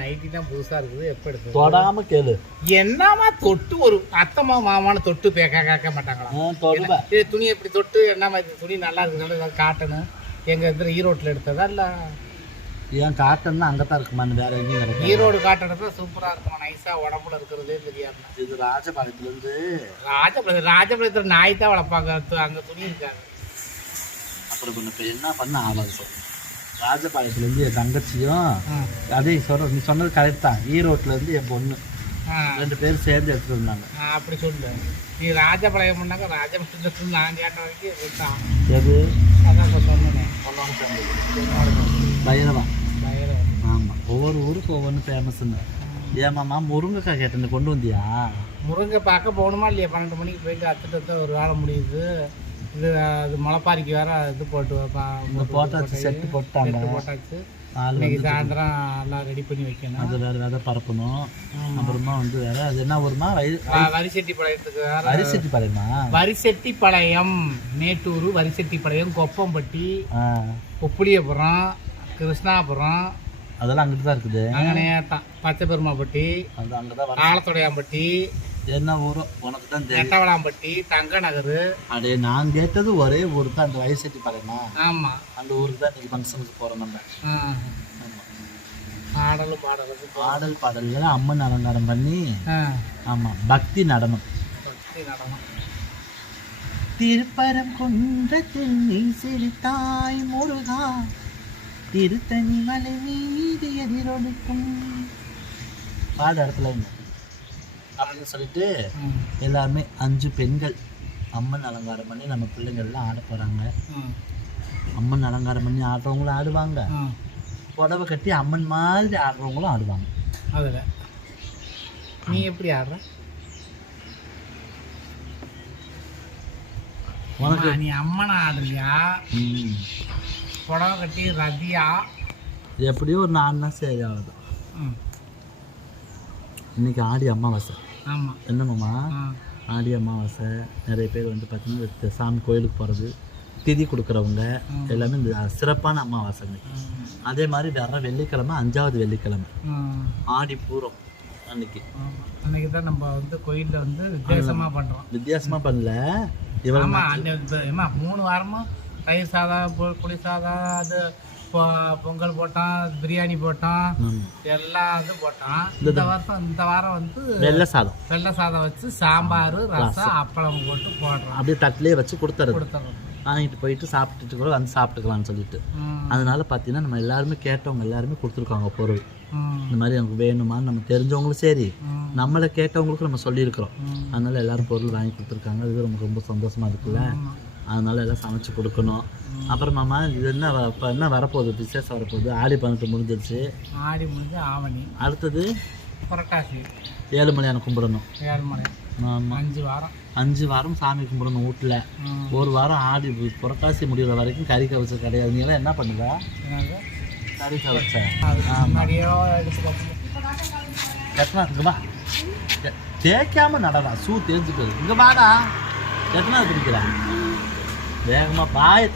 Nightie தான் புதுசா இருக்குது. எப்ப எடுத்து தொடாம கேளு. என்னமா தொட்டு ஒரு அத்தம்மா மாமான தொட்டு கேட்க மாட்டாங்களா? இது துணி எப்படி தொட்டு என்னமா இது துணி நல்லா இருக்குனால காட்டணும். எங்க இடத்துல ஈரோட்டில் எடுத்ததா இல்ல? ஏன் காட்டன் தான் அங்கதான் இருக்குமான்னு வேற எங்கேயும் கிடைக்கும். ஈரோடு காட்டன் தான் சூப்பரா இருக்குமா, நைஸா உடம்புல இருக்கிறதே தெரியாது. இது ராஜபாளையத்துல இருந்து ராஜபாளையத்துல நாய் தான் வளர்ப்பாங்க, அங்க துணி இருக்காங்க. அப்புறம் இப்போ என்ன பண்ண ஆகாது சொல்றேன். ராஜபாளையத்துல இருந்து என் தங்கச்சியும் அதே சொல்ற நீ சொன்னது கரெக்ட் தான். ஈரோட்ல இருந்து என் பொண்ணு 2 பேரும் சேர்ந்து எடுத்துட்டு வந்தாங்க. அப்படி சொல்லு. நீ ராஜபாளையம் பண்ணாங்க, ராஜபாளையத்துல நான் கேட்ட வரைக்கும் எது அதான் சொன்னேன். பைரவா. ஆமாம், ஒவ்வொரு ஊருக்கு ஒவ்வொன்று ஃபேமஸ்ன்னு. ஏமாம்மா முருங்கைக்காய் கேட்டேன், கொண்டு வந்தியா? முருங்கை பார்க்க போகணுமா இல்லையா? 12 மணிக்கு போயிட்டு அத்துட்டு ஒரு வேலை முடியுது. இது அது முளைப்பாரிக்கு வேற இது போட்டாச்சு, செட்டு போட்டாங்க. போட்டாச்சு. இன்னைக்கு சாயந்தரம் எல்லாம் ரெடி பண்ணி வைக்கணும். அது வேற விதை பரப்பணும். அப்புறமா வந்து வேற அது என்ன ஊருமா? வரிசெட்டிப்பாளையத்துக்கு வேற. வரிசெட்டிப்பாளையமா? வரிசெட்டிப்பாளையம், மேட்டூர், வரிசெட்டிப்பாளையம், கொப்பம்பட்டி, புளியபுரம், கிருஷ்ணாபுரம், அதெல்லாம் அங்கிட்டு தான் இருக்குது. அங்கனே தான். பச்சை பெருமாப்பட்டி, அது அங்கதான். ஆலத்தோடையாம்பட்டி, என்ன ஊரோ உனக்கு தான் தெரியும். நெட்டவளாம்பட்டி, தங்க நகர். அடே நான் கேட்டது ஒரே ஊருக்கு தான், அந்த வயசெட்டிப்பாளையமா? ஆமா, அந்த ஊருக்கு தான் இன்னைக்கு ஃபங்க்ஷனுக்கு போறோம் நம்ம. பாடல் பாடல்கள் அம்மன் அலங்காரம் பண்ணி. ஆமா, பக்தி நடனம். திருப்பரம் குன்றத்தில் நீ சிரித்தாய் முருகா, திருத்தணி மலை மீது எதிரொலிக்கும் பாட இடத்துல அப்படின்னு சொல்லிட்டு எல்லாருமே 5 பெண்கள் அம்மன் அலங்காரம் பண்ணி நம்ம பிள்ளைங்கள்லாம் ஆட போகிறாங்க. அம்மன் அலங்காரம் பண்ணி ஆடுறவங்களும் ஆடுவாங்க, புடவை கட்டி அம்மன் மாதிரி ஆடுறவங்களும் ஆடுவாங்க. அதில் நீ எப்படி ஆடுற? உனக்கு நீ அம்மனை ஆடுறியா, புடவை கட்டி ரதியா? எப்படியோ ஒரு 4 நாள் சரி ஆகுது. இன்னைக்கு ஆடி அமாவாசை. ஆமாம், என்னமாம்மா? ஆடி அமாவாசை. நிறைய பேர் வந்து பார்த்தீங்கன்னா சாமி கோயிலுக்கு போகிறது, திதி கொடுக்குறவங்க எல்லாமே இந்த சிறப்பான அமாவாசைங்க. அதே மாதிரி வேற வெள்ளிக்கிழமை 5வது வெள்ளிக்கிழமை ஆடி பூரம் அன்னைக்கு தான் நம்ம வந்து கோயிலில் வந்து வித்தியாசமாக பண்ணுறோம். வித்தியாசமாக பண்ணல இவன். 3 வாரமும் தயிர் சாதம், புளி சாதம், அது பொங்கல் போட்டான், பிரியாணி போட்டான், எல்லாம் இது போட்டான். இந்த வாரம் வந்து வெள்ளை சாதம் வச்சு சாம்பார், ரசம், அப்பளம் போட்டு போடுறோம். அப்படியே தட்டிலே வச்சு கொடுத்துறோம். வாங்கிட்டு போயிட்டு சாப்பிட்டுட்டு கூட வந்து சாப்பிட்டுக்கலாம்னு சொல்லிட்டு. அதனால பார்த்தீங்கன்னா நம்ம எல்லாருமே கேட்டவங்க எல்லாருமே கொடுத்துருக்காங்க பொருள். இந்த மாதிரி எனக்கு வேணுமான்னு நம்ம தெரிஞ்சவங்களும் சரி, நம்மளை கேட்டவங்களுக்கும் நம்ம சொல்லியிருக்கிறோம். அதனால எல்லாரும் பொருள் வாங்கி கொடுத்துருக்காங்க. இது நமக்கு ரொம்ப சந்தோஷமா இருக்குல்ல. அதனால எல்லாம் சமைச்சு கொடுக்கணும். அப்புறமாமா இது என்ன வரப்போகுது, விசேஷம் வரப்போகுது. ஆடி 18 முடிஞ்சிருச்சு. ஆடி முடிஞ்சு ஆவணி, அடுத்தது புரட்டாசி. 7 மலையான கும்பிடணும். 7 மலை. ஆமாம், 5 வாரம் சாமி கும்பிடணும் வீட்டில். 1 வாரம் ஆடி புரட்டாசி முடிகிற வரைக்கும் கறி கவிச்ச கிடையாது. நீ எல்லாம் என்ன பண்ணுவ? கறி கவிச்ச எத்தனை தேய்க்காம நடடா, ஷூ தேய்ஞ்சிட்டு இங்கே வாடா. எத்தனை பிடிக்கிறா? வேகமா வாயை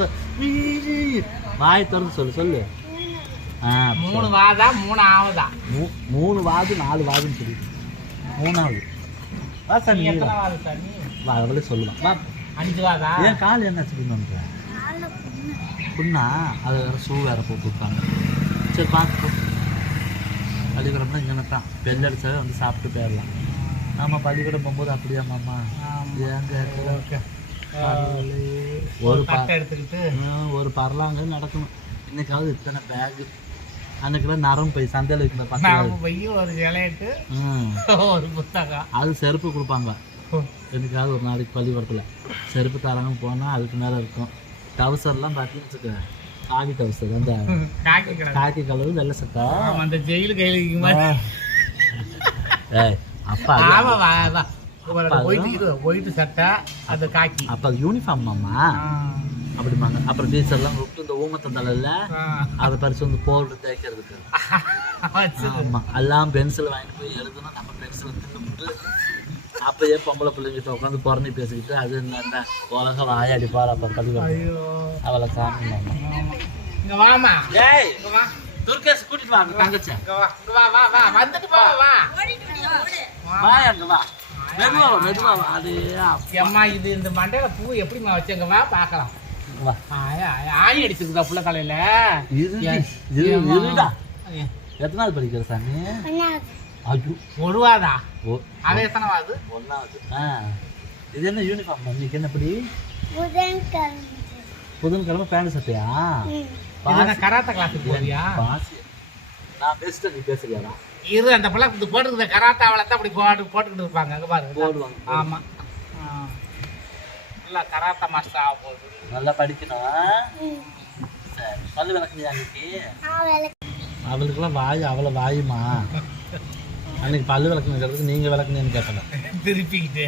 திறந்து சொல்லு. 3 வாதா 3 ஆவதா? 3 வாது 4 வாதுன்னு சொல்லிட்டு 3வது அவளே சொல்லுவான். 5 வாதா? ஏன் கால் என்ன சொல்லுங்க புண்ணா? அது வேற ஷூ வேற போட்டு விட்டாங்க. சரி பார்த்து பள்ளிக்கூடம்னா இங்கே தான் பெல் அடிச்சாவே வந்து சாப்பிட்டு போயிடலாம். நம்ம பள்ளிக்கூடம் போகும்போது அப்படியா மாமா? ஏங்க ஒரு பரலாங்க நடக்கணும். இன்னைக்காவது இத்தனை பேகு. அன்னைக்கெல்லாம் நரம் போய் சந்தையில் வைக்கிற ஒரு இலையிட்டு ஒரு புத்தகம், அது செருப்பு கொடுப்பாங்க. என்னைக்காவது ஒரு நாளைக்கு பள்ளிக்கூடத்தில் செருப்பு தராங்க போனால் அதுக்கு மேலே இருக்கும். டவுசர்லாம் பார்த்தீங்கன்னு வச்சுக்க, காக்கி டவுசர், அந்த காக்கி கலர் வெள்ளை சட்டை, அந்த ஜெயிலு கையில் அப்பா ஒயிட்டு சட்டை, அந்த காக்கி. அப்போ அது யூனிஃபார்ம் மாமா அப்படிம்பாங்க. அப்புறம் டீச்சர்லாம் கூப்பிட்டு இந்த ஊமத்தந்தலையில் அதை பறித்து வந்து பவுடர் தேய்க்கிறதுக்கு. ஆமாம், எல்லாம் பென்சில் வாங்கிட்டு போய் எழுதணும். நம்ம பென்சிலை தின்னுட்டு அப்பயே பொம்பளை பிள்ளைங்கிட்ட உட்காந்து புறணி பேசிக்கிட்டு அது என்ன உலக வாயாடி பாரு. அப்போ கல்வி அவளை சாமி மாமா. இங்க வாமா. ஏய் துர்கேஷ் கூட்டிட்டு வாங்க தங்கச்சி. இங்க வா, இங்க வா, வா, வா, வந்துட்டு போ, வா. வா அங்க வா. மெதுவா வா, மெதுவா வா. அது அம்மா இது இந்த மண்டையில பூ எப்படிம்மா வச்சுங்க வா பார்க்கலாம். வா. ஆணி அடிச்சுக்குதா புள்ள தலையில. இருடா. எத்தனாவது படிக்கிற சாமி? ஐயோ ஒருவாதா? ஓ அவன் எத்தனாவது? ஒன்னாவது. இது என்ன யூனிஃபார்ம் இன்னைக்கு? என்ன எப்படி? புதன்கிழமை பேண்ட் சட்டையா? கராத்தே கிளாஸுக்கு போறியா? நான் பேசிட்டேன், நீ பேசுறியாடா? இரு, அந்த பிள்ளை இது போட்டுருந்த கராத்தாவளை தான் அப்படி போட்டுக்கிட்டு இருப்பாங்க. அங்கே பாருங்க போடுவாங்க. ஆமாம், நல்லா கராத்தா மாஸ்டர் ஆக போகுது. நல்லா படிக்கணும். சரி, பல்லு விளக்குனியா அன்னைக்கு? அவளுக்குலாம் வாய் அவ்வளோ வாயுமா? அன்னைக்கு பல்லு விளக்குனதுக்கு நீங்கள் விளக்குனேன்னு கேட்டேன் திருப்பிக்கிட்டு.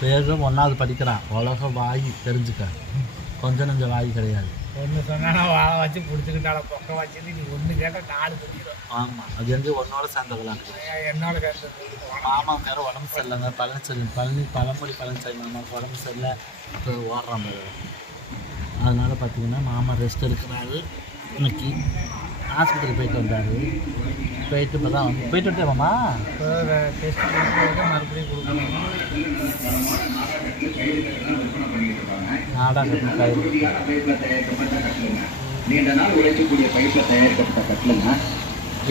பேரும் ஒன்றாவது படிக்கிறான். உலக வாய் தெரிஞ்சுக்க, கொஞ்சம் நஞ்சம் வாய் கிடையாது. ஒன்று சொன்னா வாழை வச்சு பிடிச்சிக்கிட்டால பொக்க வச்சுட்டு நீ ஒன்று கேட்டால் 4 சொல்லிடும். ஆமாம், அது வந்து ஒன்னோட சேர்ந்தவங்களாம். என்னோட சேர்ந்தது மாமா பேர் உடம்பு சரியில்லைங்க. பழமொழி பழனிசாமி மாமாவுக்கு உடம்பு சரியில்லை, ஓடுறான். அதனால பார்த்தீங்கன்னா மாமா ரெஸ்ட் எடுக்கிறாரு. இன்னைக்கு ஆஸ்பத்திரி போயிட்டு வந்தார். போயிட்டு இப்போ தான் போயிட்டு விட்டே மாமா டெஸ்ட் கொடுத்து மறுபடியும் கொடுக்கணும். நாடா கட்டணும். நீண்ட நாள் உழைக்கக்கூடிய பைப்பில் தயாரிக்கப்பட்ட கட்டலுங்க.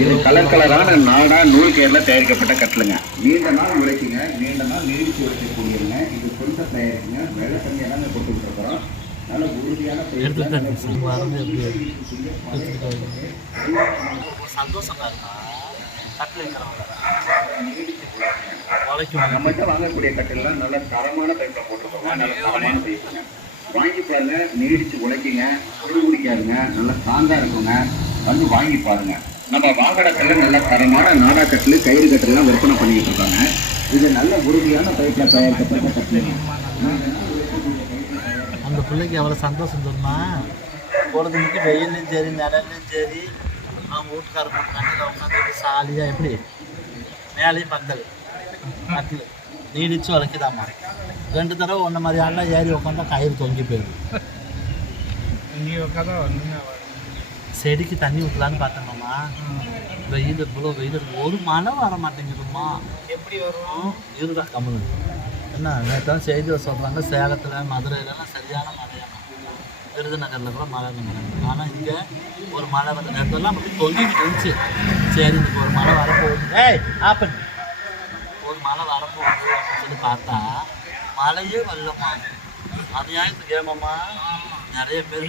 இது கலரான நாடா நூல் கேரில் தயாரிக்கப்பட்ட கட்டலுங்க. நீண்ட நாள் உழைக்குங்க, நீண்ட நாள் நீடிச்சு உழைக்கக்கூடியதுங்க. இது கொஞ்சம் தயாரிக்குங்க. வெள்ளை தண்ணியை தாங்க கொடுத்துட்டு இருக்கிறோம். நல்ல உறுதியான சந்தோஷமா இருக்கா? நம்மகிட்ட வாங்கக்கூடிய கட்டெல்லாம் நல்ல தரமான பைப்பில் போட்டுருக்கோங்க. நல்ல தரமான பைப்புங்க. வாங்கி பாருங்க, நீடிச்சு உழைக்குங்க, குடிக்காதுங்க, நல்ல ஸ்ட்ராங்கா இருக்குங்க. வந்து வாங்கி பாருங்க. நம்ம வாங்கட கட்டில் நல்ல தரமான நாடா கட்டில், கயிறு கட்டிலாம் விற்பனை பண்ணிட்டு இருக்காங்க. இது நல்ல உறுதியான பைப்பில் தயாரிக்கப்பட்ட கட்டில். அந்த பிள்ளைக்கு எவ்வளோ சந்தோஷம் தெரியுமா? பொழுதுக்கு வெயிலையும் சரி நிழல்லையும் சரி அவங்க வீட்டுக்காரர் போட்டு கட்டில் உட்காந்து சாலியாக எப்படி மேலேயும் பந்தல் கட்டில் நீடிச்சு வளைக்குதாம்மா. 2 தடவை ஒன்றை மாதிரி ஆள்லாம் ஏறி உட்காந்தா கயிறு தொங்கி போயிடும். செடிக்கு தண்ணி ஊற்றலான்னு பார்த்தோம்மா. வெயில் இவ்வளோ வெயில், ஒரு மழை வர மாட்டேங்குதும்மா. எப்படி வரும்? இருடா கம்மனு. என்ன நேற்று செய்தியில் சொல்கிறாங்க, சேலத்தில் மதுரையிலலாம் சரியான மழையாகும். விருதுநகரில் கூட மழை வந்துடுறாங்க. ஆனால் இங்கே ஒரு மழை வந்து நேரத்தெல்லாம் அப்படி தொங்கிட்டு இருந்துச்சு. சரி இன்னைக்கு ஒரு மழை வரப்போகுது, ஆப்பன் ஒரு மழை வரப்போகுது அப்படின்னு சொல்லி பார்த்தா மழையே வரலம்மா. அநியாயத்துக்கு ஏமாம்மா நிறைய பேர்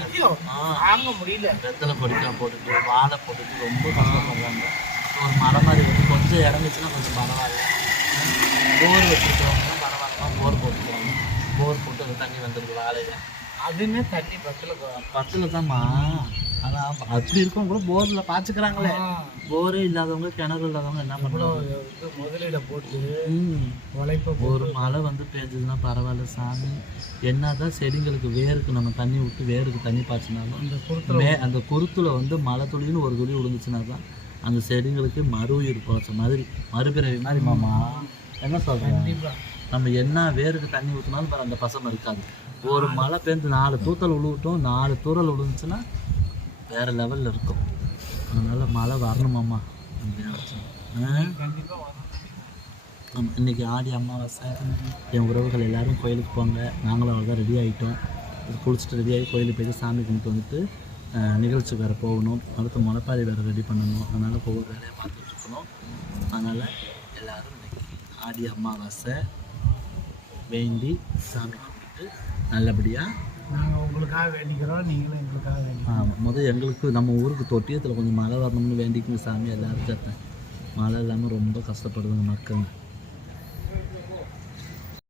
வாங்க முடியல. வெத்தலை பொடிக்காய் போட்டுட்டு வாழை போட்டுட்டு ரொம்ப கஷ்டப்படுறாங்க. ஒரு மழை மாதிரி வந்து கொஞ்சம் இறங்குச்சுன்னா கொஞ்சம் பரவாயில்ல. போர் வச்சுருக்கிறவங்க பரவாயில்லமா, போர் போட்டுக்கிறாங்க. போர் போட்டு அந்த தண்ணி வந்துருக்கு வாழையில். அதுவுமே தண்ணி பத்தில் தான்மா. ஆனால் அப்படி இருக்கவங்க கூட போரில் பாய்ச்சிக்கிறாங்களே. போரே இல்லாதவங்க, கிணறு இல்லாதவங்க என்ன பண்ணுவாங்க? முதலீட போட்டு உழைப்ப. ஒரு மழை வந்து பெஞ்சதுன்னா பரவாயில்ல சாமி. என்னதான் செடிங்களுக்கு வேருக்கு நம்ம தண்ணி விட்டு வேருக்கு தண்ணி பாய்ச்சினாலும் அந்த குருத்துல வந்து மழை துளின்னு ஒரு துளி விழுந்துச்சுன்னா தான் அந்த செடிங்களுக்கு மறுஉயிர் போச்ச மாதிரி, மறுபிறவி மாதிரி மாமா. என்ன சொல்கிறேன்? நம்ம என்ன வேருக்கு தண்ணி ஊற்றினாலும் அந்த பசம் இருக்காது. ஒரு மழை பெஞ்சு 4 தூத்தல் விழுவிட்டோம், 4 தூரல் விழுந்துச்சுன்னா வேறு லெவலில் இருக்கும். அதனால் மழை வரணுமாம்மா. இன்றைக்கி ஆடி அமாவாசை. என் உறவுகள் எல்லோரும் கோயிலுக்கு போங்க. நாங்களும் அவ்வளோதான் ரெடி ஆகிட்டோம். குளிச்சுட்டு ரெடியாகி கோயிலுக்கு போய்ட்டு சாமி கும்பிட்டு வந்துட்டு நிகழ்ச்சி வேறு போகணும். அடுத்து முளைப்பாரி வேறு ரெடி பண்ணணும். அதனால் ஒவ்வொரு வேலையை பார்த்துட்டு இருக்கணும். அதனால் எல்லோரும் இன்றைக்கி ஆடி அமாவாசை வேண்டி சாமி கும்பிட்டு நல்லபடியாக நாங்கள் உங்களுக்காக வேண்டிக்கிறோம், நீங்களும் எங்களுக்காக வேண்டிக்கிறோம். முதல் எங்களுக்கு நம்ம ஊருக்கு தொட்டியத்தில் கொஞ்சம் மழை வரணும்னு வேண்டிக்குங்க சாமி. எல்லோரும் சேர்த்தேன். மழை இல்லாமல் ரொம்ப கஷ்டப்படுதுங்க மக்கள்.